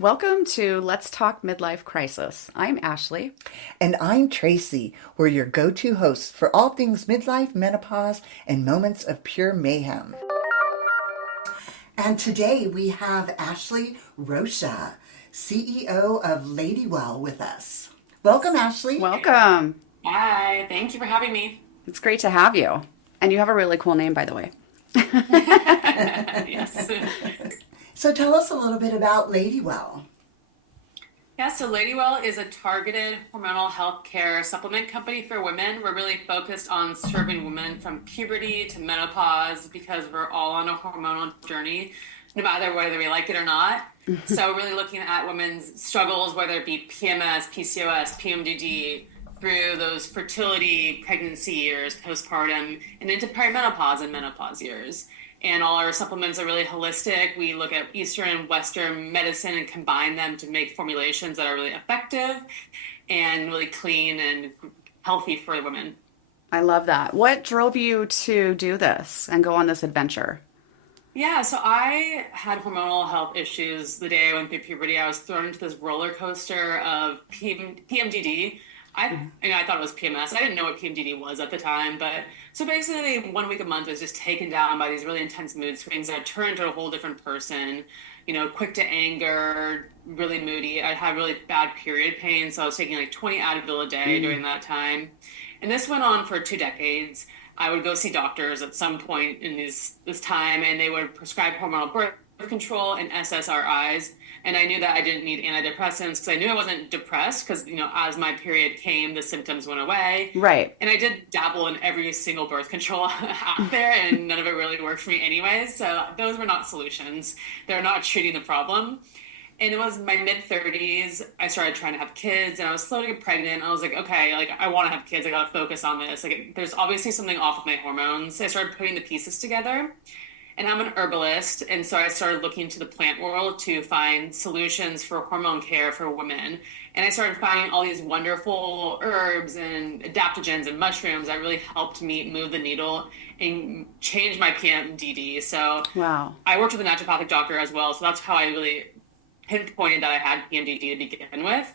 Welcome to Let's Talk Midlife Crisis. I'm Ashley. And I'm Tracy. We're your go-to hosts for all things midlife, menopause, and moments of pure mayhem. And today we have Ashley Rocha, CEO of Ladywell, with us. Welcome, Ashley. Welcome. Hi, thank you for having me. It's great to have you. And you have a really cool name, by the way. Yes. So tell us a little bit about Ladywell. Yeah, so Ladywell is a targeted hormonal health care supplement company for women. We're really focused on serving women from puberty to menopause because we're all on a hormonal journey, no matter whether we like it or not. So really looking at women's struggles, whether it be PMS, PCOS, PMDD, through those fertility, pregnancy years, postpartum, and into perimenopause and menopause years. And all our supplements are really holistic. We look at Eastern and Western medicine and combine them to make formulations that are really effective and really clean and healthy for women. I love that. What drove you to do this and go on this adventure? Yeah, so I had hormonal health issues the day I went through puberty. I was thrown into this roller coaster of PMDD. I thought it was PMS. I didn't know what PMDD was at the time, but so basically 1 week a month I was just taken down by these really intense mood swings. I turned into a whole different person, quick to anger, really moody. I had really bad period pain, so I was taking like 20 Advil a day during that time. And this went on for 2 decades. I would go see doctors at some point in this time, and they would prescribe hormonal birth control and SSRIs. And I knew that I didn't need antidepressants because I knew I wasn't depressed because, as my period came, the symptoms went away. Right. And I did dabble in every single birth control out there, and none of it really worked for me anyways. So those were not solutions. They're not treating the problem. And it was my mid-30s. I started trying to have kids, and I was slow to get pregnant. I was like, okay, I want to have kids. I got to focus on this. There's obviously something off with my hormones. I started putting the pieces together. And I'm an herbalist, and so I started looking to the plant world to find solutions for hormone care for women. And I started finding all these wonderful herbs and adaptogens and mushrooms that really helped me move the needle and change my PMDD. So Wow. I worked with a naturopathic doctor as well, so that's how I really pinpointed that I had PMDD to begin with.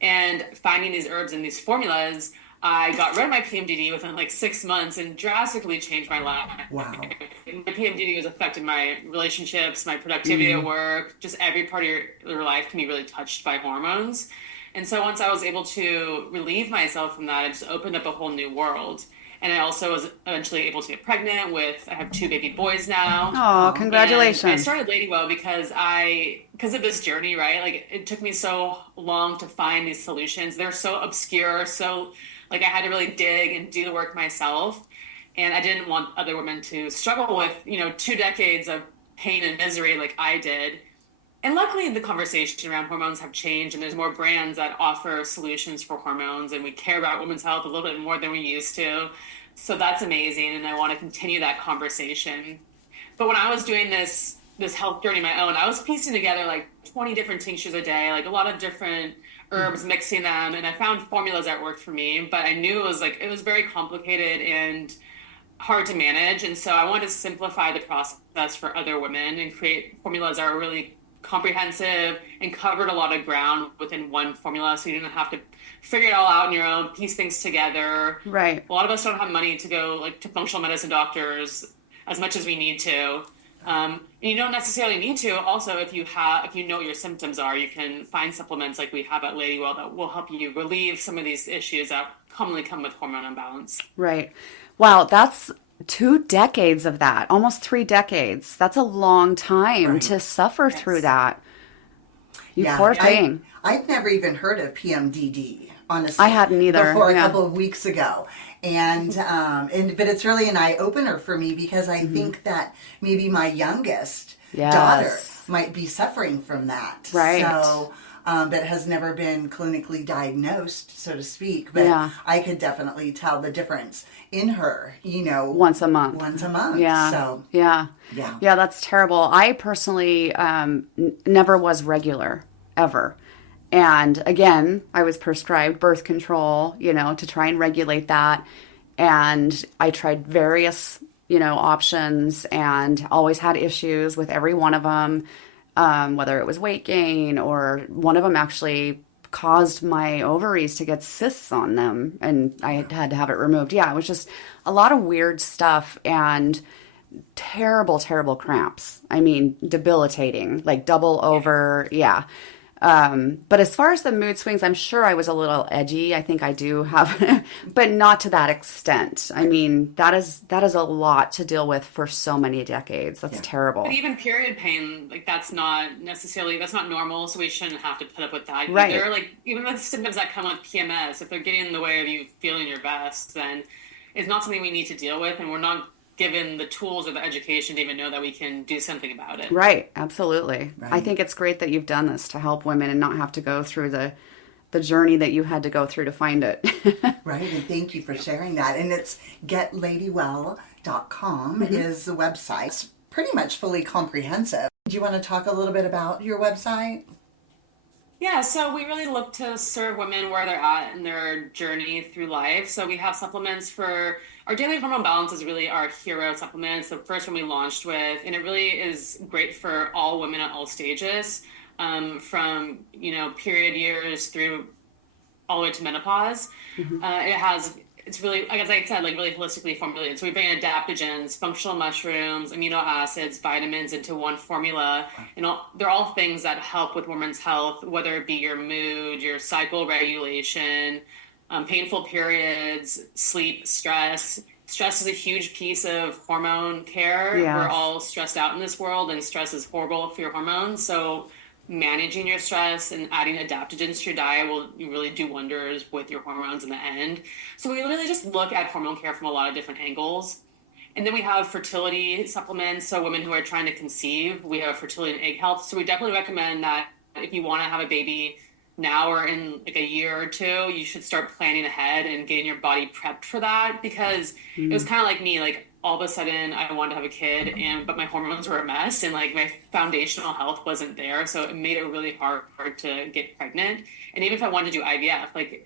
And finding these herbs and these formulas, I got rid of my PMDD within like 6 months and drastically changed my life. Wow. My PMDD was affecting my relationships, my productivity at work, just every part of your life can be really touched by hormones. And so once I was able to relieve myself from that, it just opened up a whole new world. And I also was eventually able to get pregnant I have 2 baby boys now. Oh, congratulations. And I started Ladywell because of this journey, right? Like it took me so long to find these solutions. They're so obscure, I had to really dig and do the work myself. And I didn't want other women to struggle with, 2 decades of pain and misery like I did. And luckily the conversation around hormones have changed, and there's more brands that offer solutions for hormones, and we care about women's health a little bit more than we used to. So that's amazing, and I want to continue that conversation. But when I was doing this health journey on my own, I was piecing together like 20 different tinctures a day, like a lot of different herbs, mixing them, and I found formulas that worked for me, but I knew it was very complicated and hard to manage. And so I wanted to simplify the process for other women and create formulas that are really comprehensive and covered a lot of ground within one formula, so you didn't have to figure it all out on your own, piece things together. Right. A lot of us don't have money to go to functional medicine doctors as much as we need to. And you don't necessarily need to. Also, if you know what your symptoms are, you can find supplements like we have at Ladywell that will help you relieve some of these issues that commonly come with hormone imbalance. Right. Wow, that's 2 decades of that, almost 3 decades. That's a long time to suffer through that. You poor thing. I'd never even heard of PMDD, honestly. I hadn't either. Before a couple of weeks ago. And but it's really an eye-opener for me because I think that maybe my youngest daughter might be suffering from that. Right. So, but has never been clinically diagnosed, so to speak. But I could definitely tell the difference in her, Once a month. Yeah. So, Yeah, that's terrible. I personally never was regular, ever. And again, I was prescribed birth control, to try and regulate that. And I tried various, options and always had issues with every one of them. whether it was weight gain, or one of them actually caused my ovaries to get cysts on them, and I had to have it removed. Yeah, it was just a lot of weird stuff and terrible, terrible cramps. I mean, debilitating, like double over. Yeah. But as far as the mood swings, I'm sure I was a little edgy. I think I do have, but not to that extent. I mean, that is a lot to deal with for so many decades. That's terrible. But even period pain, like that's not normal. So we shouldn't have to put up with that Right. either. Like even the symptoms that come with PMS, if they're getting in the way of you feeling your best, then it's not something we need to deal with. And we're not given the tools or the education to even know that we can do something about it. Right. Absolutely. Right. I think it's great that you've done this to help women and not have to go through the journey that you had to go through to find it. Right, and thank you for sharing that. And it's getladywell.com is the website. It's pretty much fully comprehensive. Do you want to talk a little bit about your website? Yeah, so we really look to serve women where they're at in their journey through life. So we have supplements for our daily hormone balance is really our hero supplements. The first one we launched with, and it really is great for all women at all stages, from period years through all the way to menopause. It's really, like as I said, like really holistically formulated. So we bring adaptogens, functional mushrooms, amino acids, vitamins into one formula. And they're all things that help with women's health, whether it be your mood, your cycle regulation, painful periods, sleep, stress. Stress is a huge piece of hormone care. Yes. We're all stressed out in this world, and stress is horrible for your hormones. So managing your stress and adding adaptogens to your diet will really do wonders with your hormones in the end. So we really just look at hormone care from a lot of different angles. And then we have fertility supplements. So women who are trying to conceive, we have fertility and egg health. So we definitely recommend that if you want to have a baby now or in like a year or two, you should start planning ahead and getting your body prepped for that, because it was kind of like me, like all of a sudden I wanted to have a kid, but my hormones were a mess and like my foundational health wasn't there. So it made it really hard to get pregnant. And even if I wanted to do IVF, like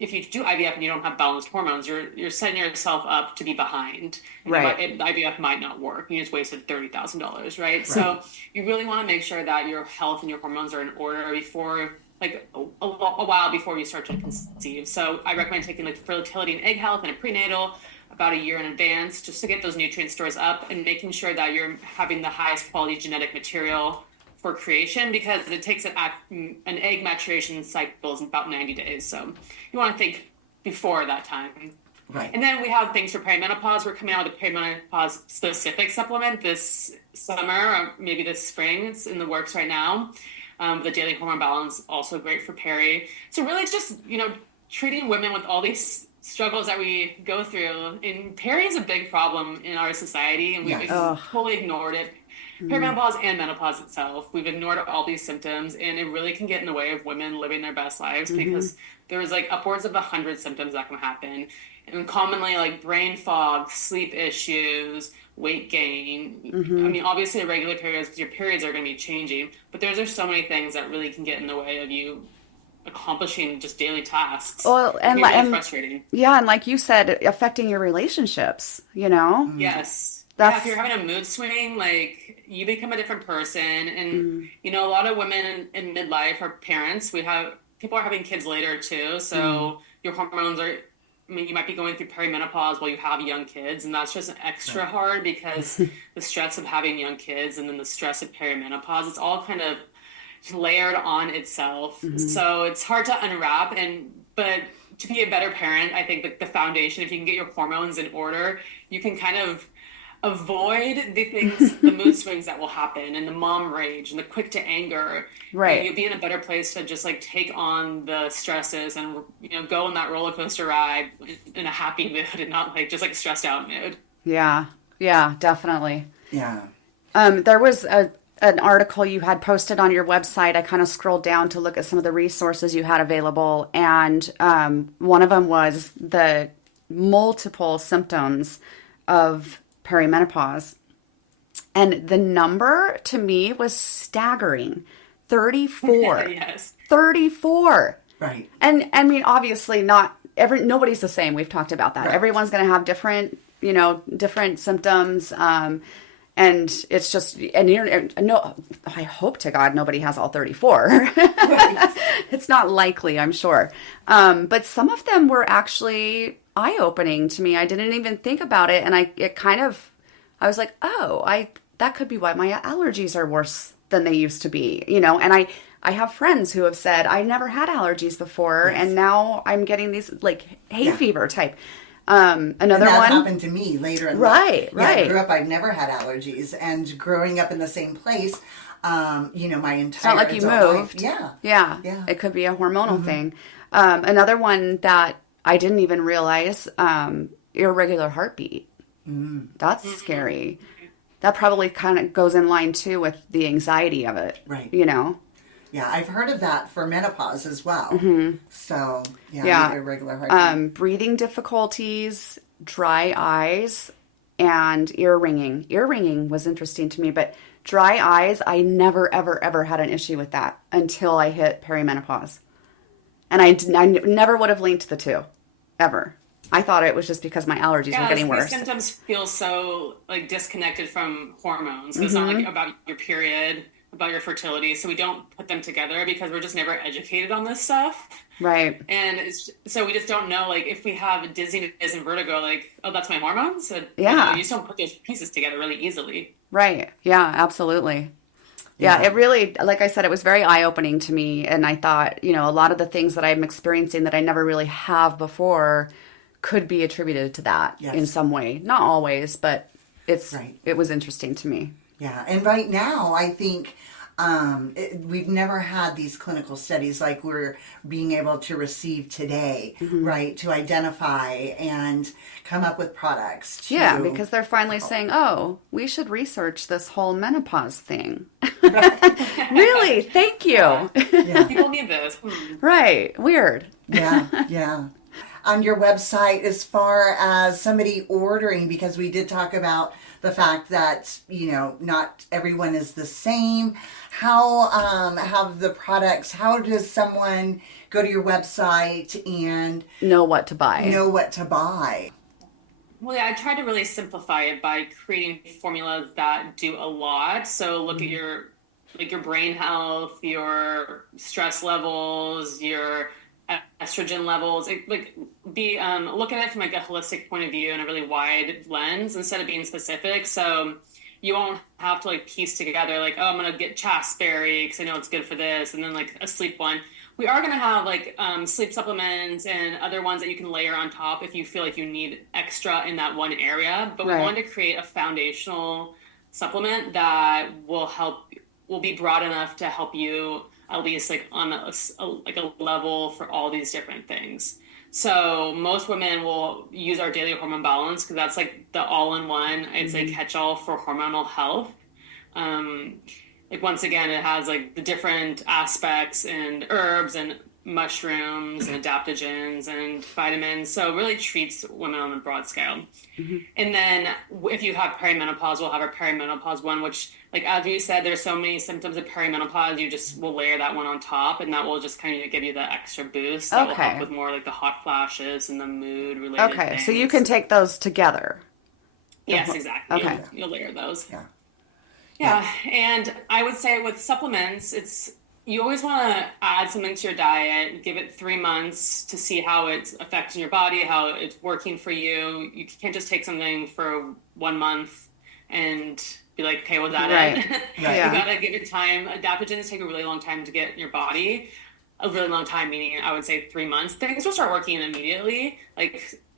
if you do IVF and you don't have balanced hormones, you're setting yourself up to be behind. And Right. IVF might not work. You just wasted $30,000, right? So you really want to make sure that your health and your hormones are in order before, like a while before you start to conceive. So I recommend taking like fertility and egg health and a prenatal about a year in advance, just to get those nutrient stores up and making sure that you're having the highest quality genetic material for creation, because it takes an egg maturation cycle is about 90 days. So you want to think before that time. Right. And then we have things for perimenopause. We're coming out with a perimenopause specific supplement this summer, or maybe this spring. It's in the works right now. The daily hormone balance, also great for peri. So really just, treating women with all these struggles that we go through. And peri is a big problem in our society, and we've totally ignored it. Perimenopause and menopause itself, we've ignored all these symptoms, and it really can get in the way of women living their best lives, because there's like upwards of 100 symptoms that can happen, and commonly like brain fog, sleep issues, weight gain. I mean, obviously irregular periods, because your periods are going to be changing, but there's so many things that really can get in the way of you accomplishing just daily tasks. Well, and really frustrating. Yeah, and like you said, affecting your relationships, Yes. That's... if you're having a mood swing, like you become a different person. And a lot of women in midlife are parents. People are having kids later too, so your hormones are, you might be going through perimenopause while you have young kids, and that's just extra hard, because the stress of having young kids and then the stress of perimenopause, it's all kind of layered on itself. So it's hard to unwrap, but to be a better parent, I think the foundation, if you can get your hormones in order, you can kind of avoid the mood swings that will happen, and the mom rage and the quick to anger. Right. And you'll be in a better place to just like take on the stresses and go on that roller coaster ride in a happy mood, and not like just like stressed out mood. Yeah, definitely. Yeah. There was an article you had posted on your website. I kind of scrolled down to look at some of the resources you had available, and one of them was the multiple symptoms of perimenopause. And the number to me was staggering. 34. Yes. 34. Right. And I mean, obviously nobody's the same. We've talked about that. Right. Everyone's going to have different symptoms. And it's just, and no, I hope to God nobody has all 34. Right. It's not likely, I'm sure. But some of them were actually eye-opening to me. I didn't even think about it. And I was like, oh, that could be why my allergies are worse than they used to be, and I have friends who have said, I never had allergies before. Yes. And now I'm getting these like hay fever type. And Another that one happened to me later in life. Right. Yeah, I grew up, I'd never had allergies. And growing up in the same place, my entire It's not like you adult moved. life, Yeah. It could be a hormonal thing. Another one that I didn't even realize, irregular heartbeat. That's scary. That probably kind of goes in line too with the anxiety of it. Right. Yeah, I've heard of that for menopause as well. So, irregular heartbeat. Breathing difficulties, dry eyes, and ear ringing. Ear ringing was interesting to me, but dry eyes, I never, ever, ever had an issue with that until I hit perimenopause. And I never would have linked the two, ever. I thought it was just because my allergies were getting worse. These symptoms feel so like disconnected from hormones. It's not like about your period, about your fertility. So we don't put them together because we're just never educated on this stuff. Right. And so we just don't know, like, if we have dizziness and vertigo, like, oh, that's my hormones. So, Yeah. you just don't put those pieces together really easily. Right. Yeah, absolutely. Yeah, it really, like I said, it was very eye-opening to me. And I thought, a lot of the things that I'm experiencing that I never really have before could be attributed to that in some way. Not always, but it was interesting to me. Yeah, and right now, I think we've never had these clinical studies like we're being able to receive today, right, to identify and come up with products. Yeah, because they're finally saying, oh, we should research this whole menopause thing. Really? Thank you. Yeah. People need this. Right. Weird. Yeah. On your website, as far as somebody ordering, because we did talk about the fact that, not everyone is the same. How have the products, how does someone go to your website and know what to buy? Well, yeah, I tried to really simplify it by creating formulas that do a lot. So look at your brain health, your stress levels, your estrogen levels, be look at it from like a holistic point of view and a really wide lens instead of being specific. So you won't have to piece together oh, I'm gonna get chasteberry because I know it's good for this, and then a sleep one. We are gonna have sleep supplements and other ones that you can layer on top if you feel like you need extra in that one area. But we wanted to create a foundational supplement that will be broad enough to help you at least on a level for all these different things. So most women will use our daily hormone balance because that's the all-in-one, I'd say, catch-all for hormonal health. Once again, it has the different aspects and herbs and mushrooms and adaptogens and vitamins. So it really treats women on a broad scale. And then if you have perimenopause, we'll have our perimenopause one, which as you said, there's so many symptoms of perimenopause, you just will layer that one on top, and that will just kind of give you the extra boost. That will help with more the hot flashes and the mood related things. So you can take those together. Yes, exactly. Okay. You'll layer those. Yeah. And I would say with supplements, you always want to add something to your diet, give it 3 months to see how it's affecting your body, how it's working for you. You can't just take something for 1 month and be like, okay, well, that it? Right. You got to give it time. Adaptogens take a really long time to get in your body. A really long time, meaning I would say 3 months. Things will start working immediately.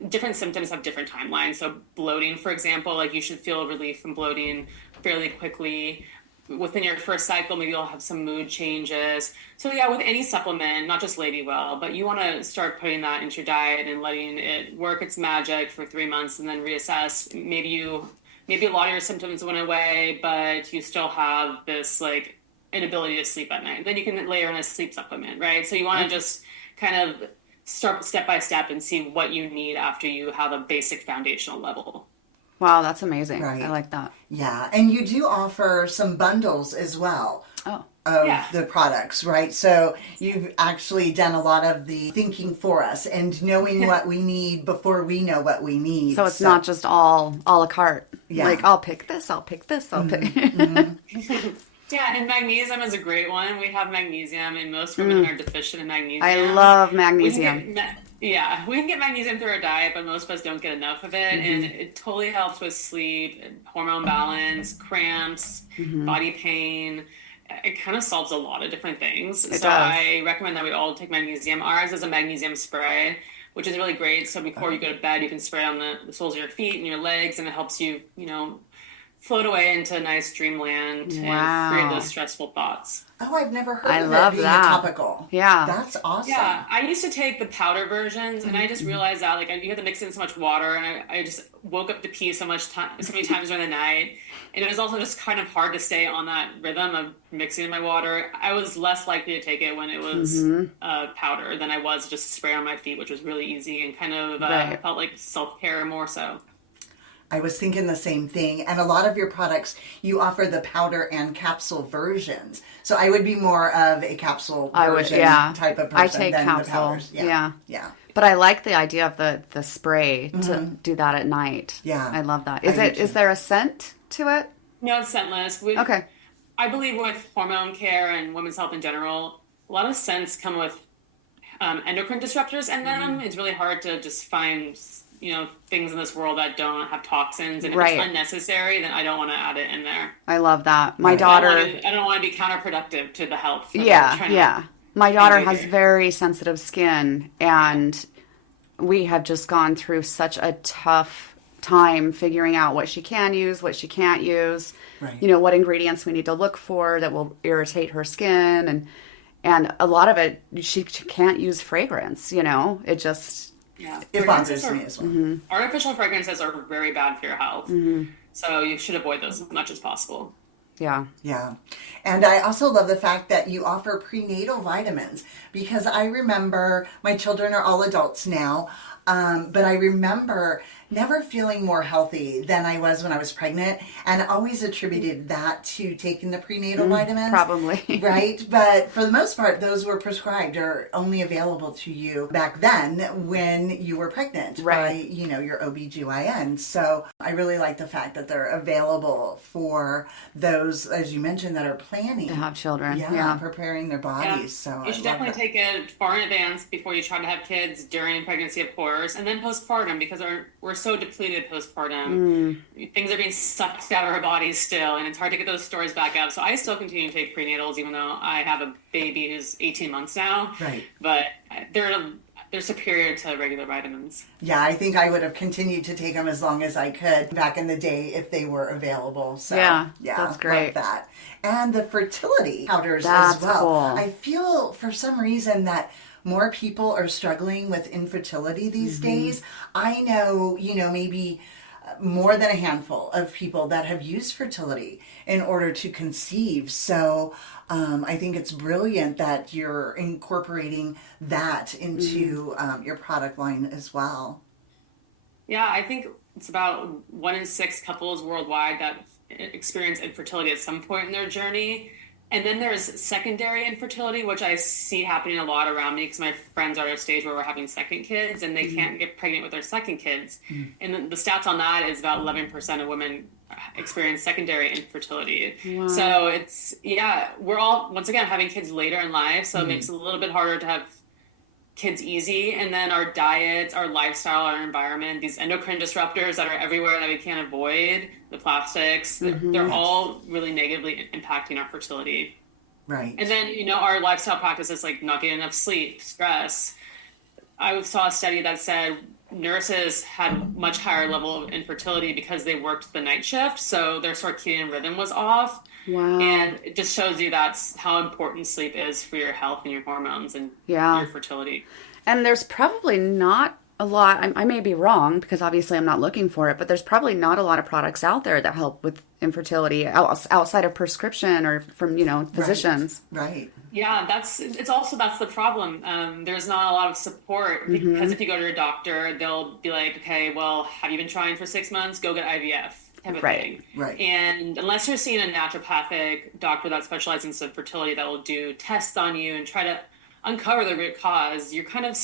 Different symptoms have different timelines. So bloating, for example, you should feel relief from bloating fairly quickly. Within your first cycle, maybe you'll have some mood changes. So with any supplement, not just Ladywell, but you want to start putting that into your diet and letting it work its magic for 3 months and then reassess. Maybe a lot of your symptoms went away, but you still have this inability to sleep at night. Then you can layer in a sleep supplement, right? So you want to just kind of start step by step and see what you need after you have a basic foundational level. Wow, that's amazing. Right. I like that. Yeah, and you do offer some bundles as well Oh, of Yeah. the products, right? So you've actually done a lot of the thinking for us and knowing what we need before we know what we need. so it's not just all a la carte. Yeah. Like, I'll pick this, I'll pick this, I'll pick. Yeah, and magnesium is a great one. We have magnesium, and most women are deficient in magnesium. I love We magnesium. can get, yeah, we can get magnesium through our diet, but most of us don't get enough of it, and it totally helps with sleep, hormone balance, cramps, body pain. It kind of solves a lot of different things. It So does. I recommend that we all take magnesium. Ours is a magnesium spray, which is really great. So before you go to bed, you can spray on the soles of your feet and your legs, and it helps you, float away into a nice dreamland and free Wow. of those stressful thoughts. Oh, I've never heard I of love it being that. a topical. Yeah. That's awesome. Yeah, I used to take the powder versions, and I just realized that you had to mix in so much water, and I just woke up to pee so many times during the night, and it was also just kind of hard to stay on that rhythm of mixing in my water. I was less likely to take it when it was powder than I was just spray on my feet, which was really easy and kind of Right. felt like self-care more so. I was thinking the same thing. And a lot of your products, you offer the powder and capsule versions. So I would be more of a capsule I would, version yeah. type of person I take than the capsule. powders. Yeah. Yeah. But I like the idea of the spray to do that at night. Yeah. I love that. I do Is too. there a scent to it? No, it's scentless. Okay. I believe with hormone care and women's health in general, a lot of scents come with endocrine disruptors in them. It's really hard to just find, things in this world that don't have toxins. And if Right. it's unnecessary, then I don't want to add it in there. I love that. My Right. daughter, I don't want to be counterproductive to the health. of yeah, trying to- yeah. My daughter do has here. very sensitive skin, and we have just gone through such a tough time figuring out what she can use, what she can't use, Right. what ingredients we need to look for that will irritate her skin, and a lot of it she can't use fragrance. It just Yeah. It Fragrances bothers are- me as well. Artificial fragrances are very bad for your health. So you should avoid those as much as possible. yeah. Yeah. And I also love the fact that you offer prenatal vitamins because I remember my children are all adults now. But I remember never feeling more healthy than I was when I was pregnant and always attributed that to taking the prenatal vitamins. probably. Right? But for the most part, those were prescribed or only available to you back then when you were pregnant Right. by, your OBGYN. So I really like the fact that they're available for those, as you mentioned, that are planning To have children. Yeah, Yeah. preparing their Yeah. bodies. So You should definitely take it far in advance before you try to have kids, during pregnancy, of course, and then postpartum, because we're so depleted postpartum. Things are being sucked out of our bodies still, and it's hard to get those stores back up. So I still continue to take prenatals, even though I have a baby who's 18 months now. Right. But they're superior to regular vitamins. Yeah, I think I would have continued to take them as long as I could back in the day if they were available. So Yeah, that's great. Love that. And the fertility powders That's as well. cool. I feel for some reason that more people are struggling with infertility these days. I know, maybe more than a handful of people that have used fertility in order to conceive. So I think it's brilliant that you're incorporating that into your product line as well. Yeah, I think it's about 1 in 6 couples worldwide that experience infertility at some point in their journey. And then there's secondary infertility, which I see happening a lot around me because my friends are at a stage where we're having second kids and they can't get pregnant with their second kids. And the stats on that is about 11% of women experience secondary infertility. So it's, we're all, once again, having kids later in life. So it makes it a little bit harder to have kids easy. And then our diets, our lifestyle, our environment, these endocrine disruptors that are everywhere that we can't avoid, the plastics, they're all really negatively impacting our fertility. Right. And then, our lifestyle practices like not getting enough sleep, stress. I saw a study that said nurses had much higher level of infertility because they worked the night shift. So their circadian rhythm was off. Wow. And it just shows you that's how important sleep is for your health and your hormones and Yeah. your fertility. And there's probably not a lot, I may be wrong because obviously I'm not looking for it, but there's probably not a lot of products out there that help with infertility outside of prescription or from, physicians. Right. Yeah, that's the problem. There's not a lot of support because if you go to your doctor, they'll be like, okay, well, have you been trying for 6 months? Go get IVF. type of Right. thing. Right. And unless you're seeing a naturopathic doctor that specializes in fertility that will do tests on you and try to uncover the root cause, you're kind of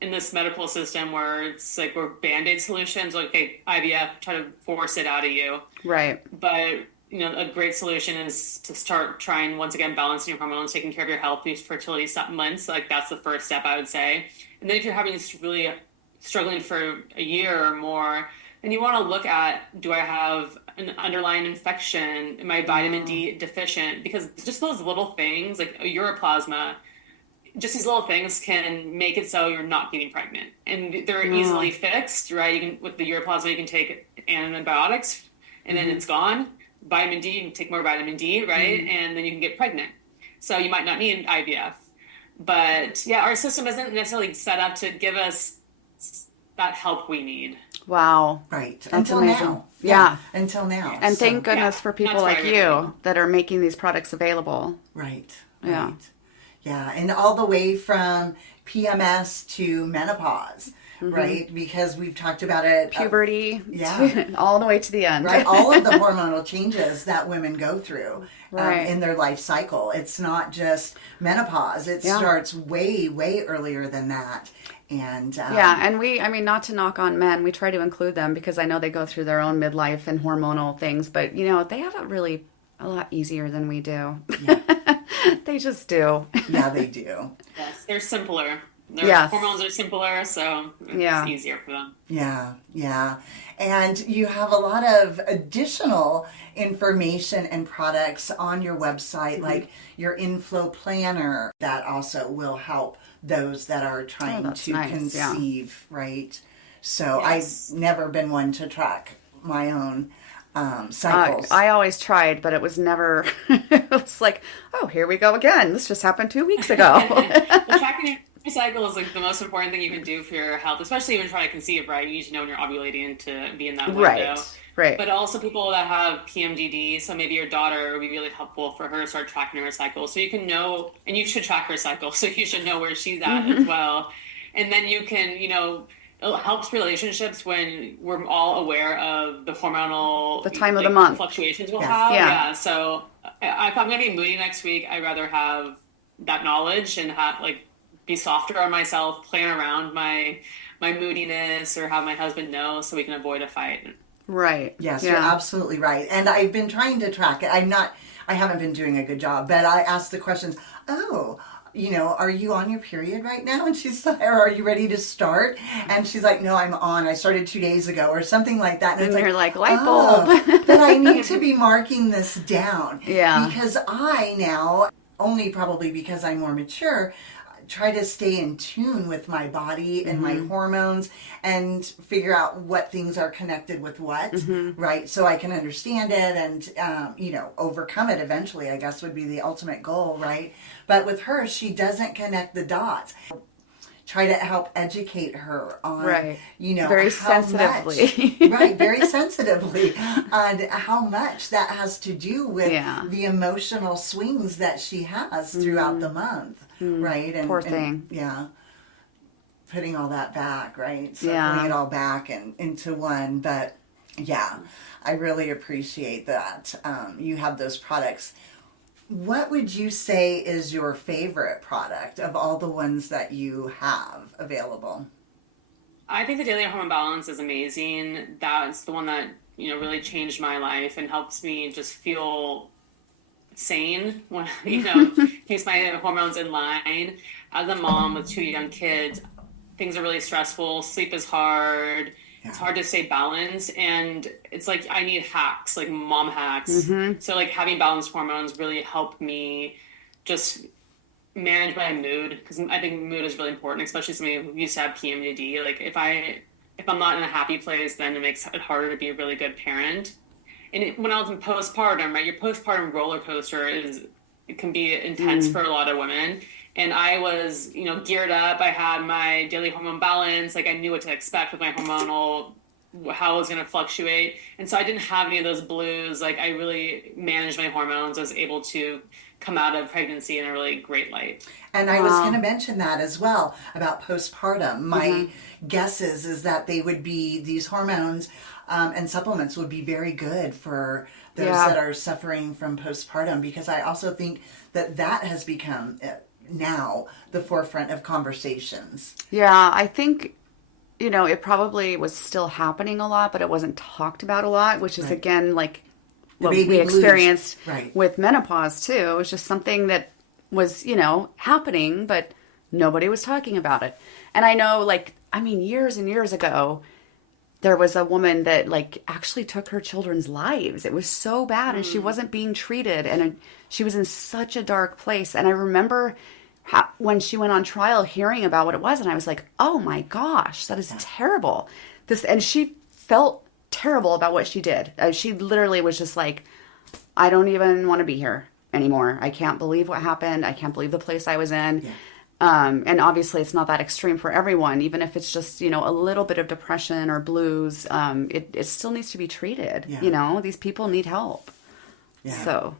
in this medical system where it's like we're band-aid solutions, like, okay, IVF, try to force it out of you. Right. But a great solution is to start trying, once again, balancing your hormones, taking care of your health, these fertility supplements. Like, that's the first step, I would say. And then if you're having this really struggling for a year or more, then you want to look at, do I have an underlying infection? Am I vitamin D deficient? Because just those little things, like a uroplasma, just these little things can make it so you're not getting pregnant. And they're easily fixed, right? You can, with the uroplasma, you can take antibiotics and then it's gone. Vitamin D, you can take more vitamin D, right? And then you can get pregnant. So you might not need IVF. But yeah, our system isn't necessarily set up to give us that help we need. Wow. Right. That's Until amazing. now. Yeah. Until now. And So- thank goodness for people That's why like we're you doing that are making these products available. Right. Yeah. Right. Yeah. And all the way from PMS to menopause, right? Because we've talked about it. Puberty, Yeah. all the way to the end. Right. All of the hormonal changes that women go through Right. in their life cycle. It's not just menopause. It Yeah. starts way, way earlier than that. And Yeah, and I mean, not to knock on men, we try to include them because I know they go through their own midlife and hormonal things, but they have it really a lot easier than we do. They just do. yeah, they do. Yes, they're simpler. Their Yes. hormones are simpler, so it's easier for them. Yeah, yeah. And you have a lot of additional information and products on your website, like your inflow planner that also will help those that are trying that's to nice, yeah. conceive, right? So Yes. I've never been one to track my own cycles. I always tried, but it was never, it was like, oh, here we go again. This just happened 2 weeks ago. The tracking your cycle is like the most important thing you can do for your health, especially when trying to conceive, right? You need to know when you're ovulating to be in that window. Right. But also people that have PMDD, so maybe your daughter would be really helpful for her to start tracking her cycle. So you can know, and you should track her cycle, so you should know where she's at as well. And then you can, it helps relationships when we're all aware of the hormonal... The time of the month. Fluctuations we'll Yes. have. Yeah. Yeah. So if I'm going to be moody next week, I'd rather have that knowledge and be softer on myself, plan around my moodiness, or have my husband know so we can avoid a fight. Right. Yes, Yeah. you're absolutely right. And I've been trying to track it. I haven't been doing a good job, but I asked the questions, are you on your period right now? And she's like, or are you ready to start? And she's like, no, I'm on. I started 2 days ago or something like that. And it's you're like, light bulb. But I need to be marking this down. Yeah. Because I now, only probably because I'm more mature, try to stay in tune with my body and my hormones and figure out what things are connected with what, right? So I can understand it and, overcome it eventually, I guess would be the ultimate goal, right? But with her, she doesn't connect the dots. Try to help educate her on, Right. how Very sensitively. much, right, very sensitively on how much that has to do with the emotional swings that she has throughout the month, right? And, Poor thing. Yeah. Putting all that back, right? So Yeah. putting it all back and into one. But yeah, I really appreciate that you have those products. What would you say is your favorite product of all the ones that you have available? I think the Daily Hormone Balance is amazing. That's the one that, really changed my life and helps me just feel sane when, keeps my hormones in line. As a mom with 2 young kids, things are really stressful. Sleep is hard. Yeah. It's hard to stay balanced, and it's like I need hacks, like mom hacks. So having balanced hormones really helped me just manage my mood, because I think mood is really important, especially somebody who used to have PMDD. Like if I'm not in a happy place, then it makes it harder to be a really good parent. And when I was in postpartum, right, your postpartum roller coaster it can be intense for a lot of women. And I was, geared up. I had my daily hormone balance. Like I knew what to expect with my hormonal, how it was going to fluctuate. And so I didn't have any of those blues. Like I really managed my hormones. I was able to come out of pregnancy in a really great light. And I was going to mention that as well about postpartum. My guess is that they would be, these hormones and supplements would be very good for those that are suffering from postpartum, because I also think that that has become now the forefront of conversations. Yeah, I think, it probably was still happening a lot, but it wasn't talked about a lot, which is again, like what we experienced with menopause too. It was just something that was, happening, but nobody was talking about it. And I know, years and years ago, there was a woman that actually took her children's lives. It was so bad, and she wasn't being treated, and she was in such a dark place. And I remember when she went on trial, hearing about what it was, and I was like, "Oh my gosh, that is terrible." And she felt terrible about what she did. She literally was just like, "I don't even want to be here anymore. I can't believe what happened. I can't believe the place I was in." And obviously it's not that extreme for everyone. Even if it's just, a little bit of depression or blues, it still needs to be treated. These people need help. So.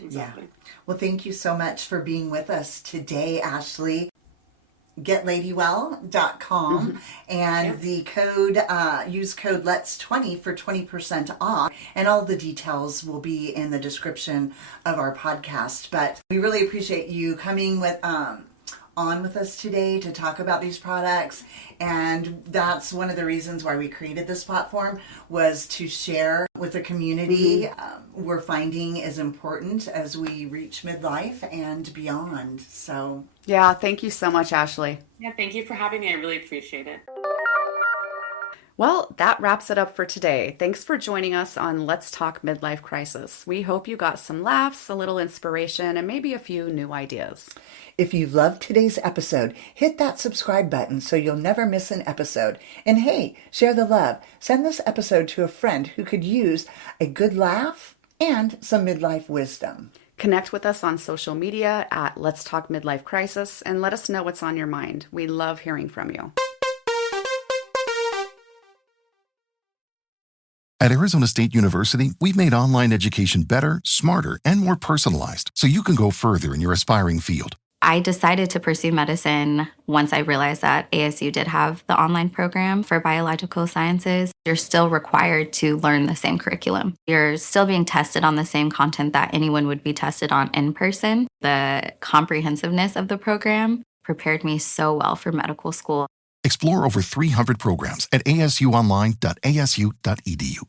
Exactly. Well, thank you so much for being with us today, Ashley. GetLadywell.com and the code, use code LETS20 for 20% off, and all the details will be in the description of our podcast. But we really appreciate you coming on with us today to talk about these products, and that's one of the reasons why we created this platform, was to share with the community. We're finding is important as we reach midlife and beyond. So yeah, thank you so much, Ashley. Yeah, thank you for having me. I really appreciate it. Well, that wraps it up for today. Thanks for joining us on Let's Talk Midlife Crisis. We hope you got some laughs, a little inspiration, and maybe a few new ideas. if you loved today's episode, hit that subscribe button so you'll never miss an episode. And hey, share the love. Send this episode to a friend who could use a good laugh and some midlife wisdom. Connect with us on social media at Let's Talk Midlife Crisis and let us know what's on your mind. We love hearing from you. At Arizona State University, we've made online education better, smarter, and more personalized so you can go further in your aspiring field. I decided to pursue medicine once I realized that ASU did have the online program for biological sciences. You're still required to learn the same curriculum. You're still being tested on the same content that anyone would be tested on in person. The comprehensiveness of the program prepared me so well for medical school. Explore over 300 programs at asuonline.asu.edu.